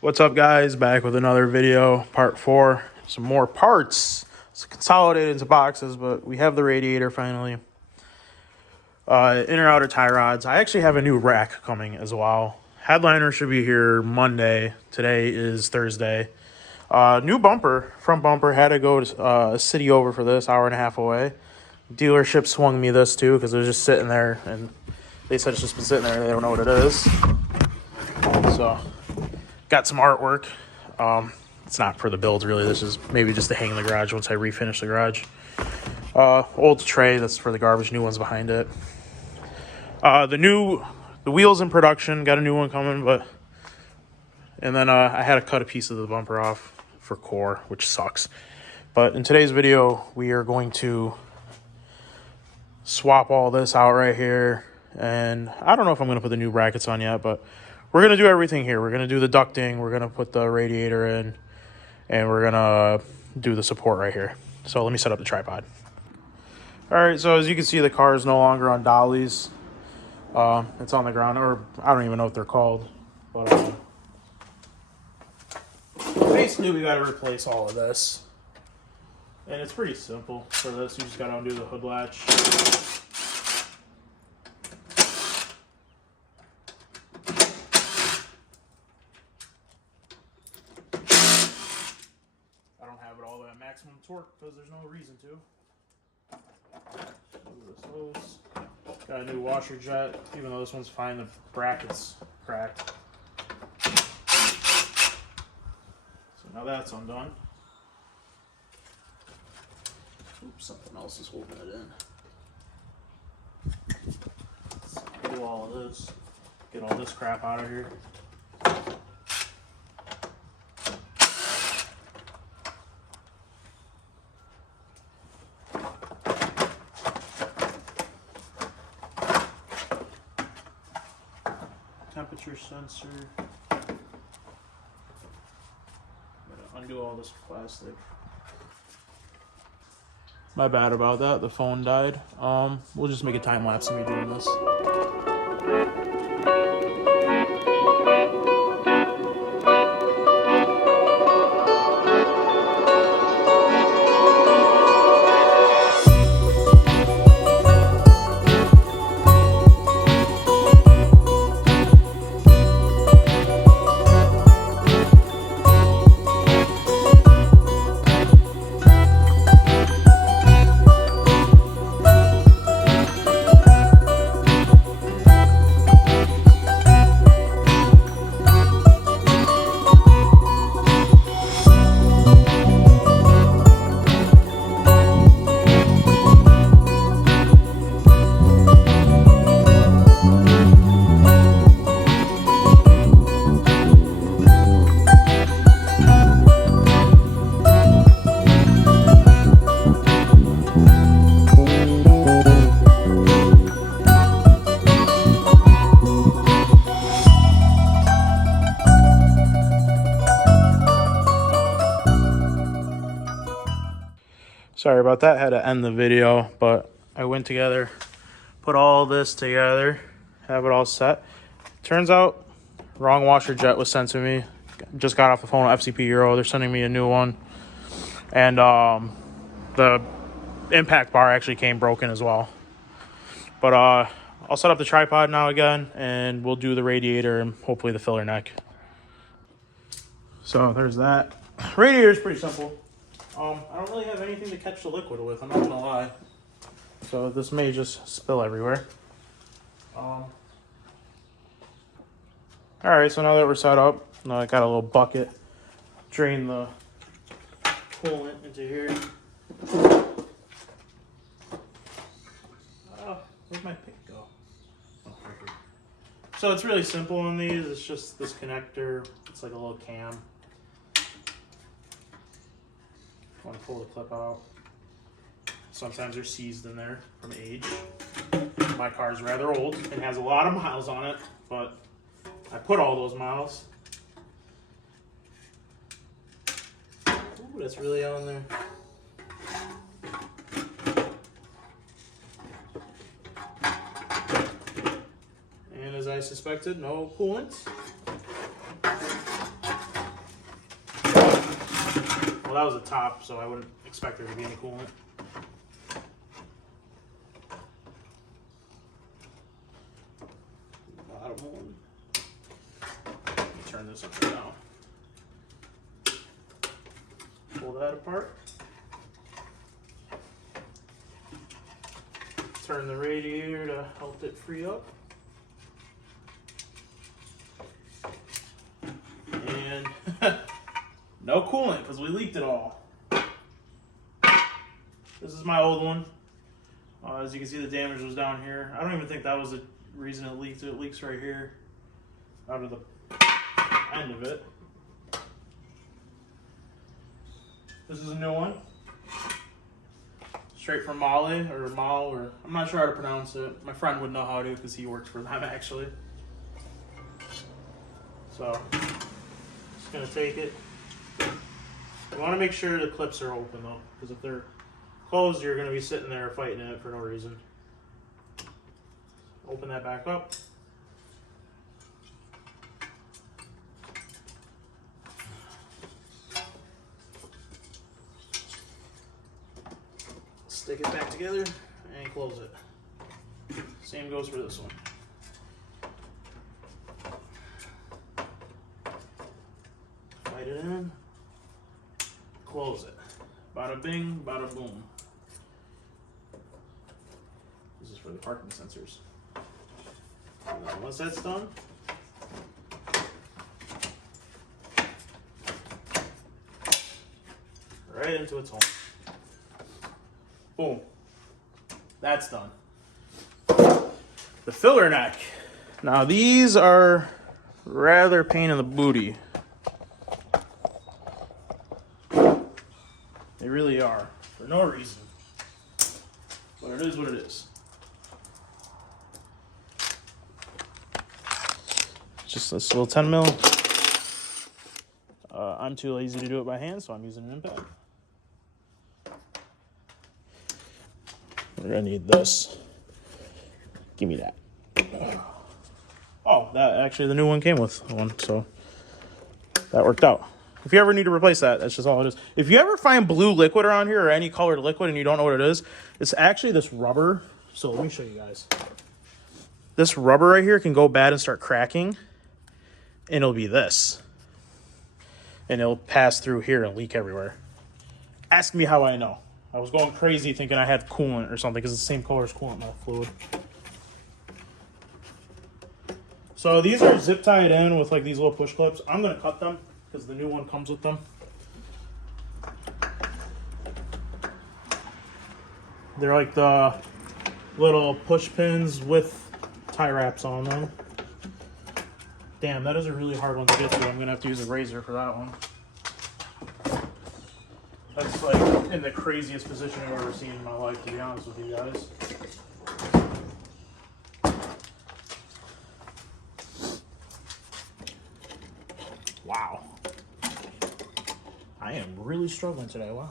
What's up, guys? Back with another video, part 4. Some more parts. It's consolidated into boxes, but we have the radiator finally. Inner outer tie rods. I actually have a new rack coming as well. Headliner should be here Monday. Today is Thursday. New bumper, front bumper. Had to go to a city over for this, hour and a half away. Dealership swung me this too because it was just sitting there, and they said it's just been sitting there. They don't know what it is. So, got some artwork. It's not for the build, really. This is maybe just to hang in the garage once I refinish the garage. Old tray, that's for the garbage. New one's behind it. The wheel's in production. Got a new one coming, and then I had to cut a piece of the bumper off for core, which sucks. But in today's video, we are going to swap all this out right here. And I don't know if I'm going to put the new brackets on yet, but we're going to do everything here. We're going to do the ducting. We're going to put the radiator in. And we're going to do the support right here. So let me set up the tripod. All right, so as you can see, the car is no longer on dollies. It's on the ground, or I don't even know what they're called. But basically, we got to replace all of this. And it's pretty simple for this. You just got to undo the hood latch. I don't have it all at maximum torque because there's no reason to. Got a new washer jet, even though this one's fine, the bracket's cracked. So now that's undone. Oops, something else is holding it in. Let's do all of this. Get all this crap out of here. Temperature sensor. I'm gonna undo all this plastic. My bad about that, the phone died. We'll just make a time lapse of me doing this. Sorry about that, had to end the video, but I went together, put all this together, have it all set. Turns out, wrong washer jet was sent to me. Just got off the phone with FCP Euro, they're sending me a new one. And the impact bar actually came broken as well. But I'll set up the tripod now again, and we'll do the radiator and hopefully the filler neck. So there's that. Radiator is pretty simple. I don't really have anything to catch the liquid with, I'm not gonna lie. So this may just spill everywhere. Alright, so now that we're set up, I got a little bucket. Drain the coolant into here. Where'd my pick go? Oh, right here. So it's really simple on these, it's just this connector. It's like a little cam. Want to pull the clip out. Sometimes they're seized in there from age. My car is rather old and has a lot of miles on it, but I put all those miles. Ooh, that's really on there. And as I suspected, no coolant. that was the top, so I wouldn't expect there to be any coolant. Bottom one. Let me turn this upside down. Pull that apart. Turn the radiator to help it free up. And no coolant because we leaked it all. This is my old one. As you can see, the damage was down here. I don't even think that was the reason it leaked. It leaks right here out of the end of it. This is a new one. Straight from Mali or Mal, or I'm not sure how to pronounce it. My friend would know how to because he works for them actually. So, just gonna take it. You want to make sure the clips are open though, because if they're closed, you're gonna be sitting there fighting it for no reason. Open that back up. Stick it back together and close it. Same goes for this one. Fight it in. Close it. Bada bing, bada boom. This is for the parking sensors. And once that's done, right into its home. Boom. That's done. The filler neck. Now these are rather pain in the booty. They really are. For no reason. But it is what it is. Just this little 10 mil. I'm too lazy to do it by hand, so I'm using an impact. We're gonna need this. Give me that. Oh, that actually the new one came with one, so that worked out. If you ever need to replace that, that's just all it is. If you ever find blue liquid around here or any colored liquid and you don't know what it is, it's actually this rubber. So let me show you guys. This rubber right here can go bad and start cracking, and it'll be this. And it'll pass through here and leak everywhere. Ask me how I know. I was going crazy thinking I had coolant or something because it's the same color as coolant, not fluid. So these are zip tied in with like these little push clips. I'm going to cut them because the new one comes with them. They're like the little push pins with tie wraps on them. Damn, that is a really hard one to get through. I'm going to have to use a razor for that one. That's like in the craziest position I've ever seen in my life, to be honest with you guys. Wow. I am really struggling today, wow.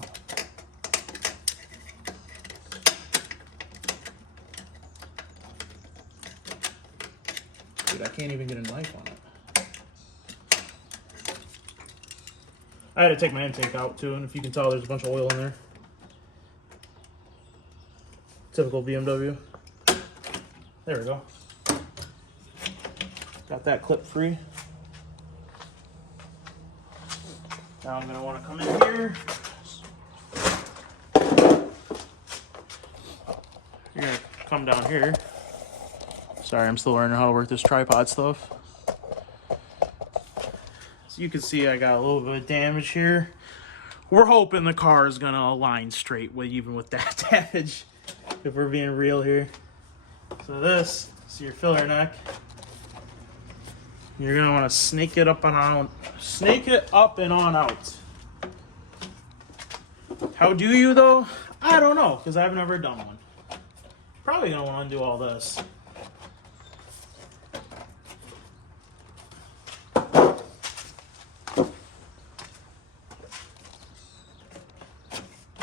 Dude, I can't even get a knife on it. I had to take my intake out too, and if you can tell, there's a bunch of oil in there. Typical BMW. There we go. Got that clip free. Now I'm going to want to come in here. You're going to come down here. Sorry, I'm still learning how to work this tripod stuff. So you can see I got a little bit of damage here. We're hoping the car is gonna align straight with even with that damage, if we're being real here. So this is your filler neck. You're gonna want to snake it up and on, snake it up and on out. How do you though? I don't know, because I've never done one. Probably gonna want to undo all this.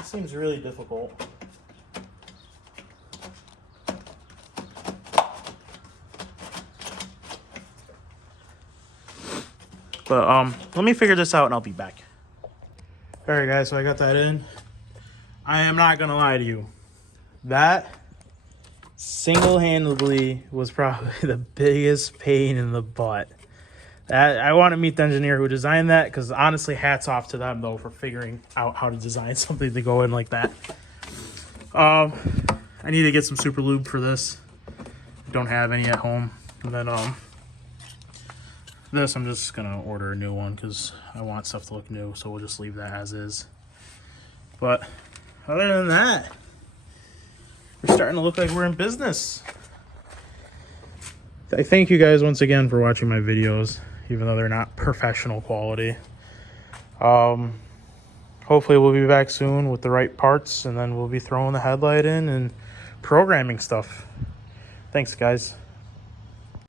Seems really difficult. But let me figure this out and I'll be back. All right, guys, so I got that in. I am not gonna lie to you. That single-handedly was probably the biggest pain in the butt. I want to meet the engineer who designed that, because honestly, hats off to them though for figuring out how to design something to go in like that. I need to get some super lube for this. Don't have any at home. And then this I'm just gonna order a new one because I want stuff to look new, so we'll just leave that as is. But other than that, we're starting to look like we're in business. I thank you guys once again for watching my videos, even though they're not professional quality. Hopefully we'll be back soon with the right parts, and then we'll be throwing the headlight in and programming stuff. Thanks, guys.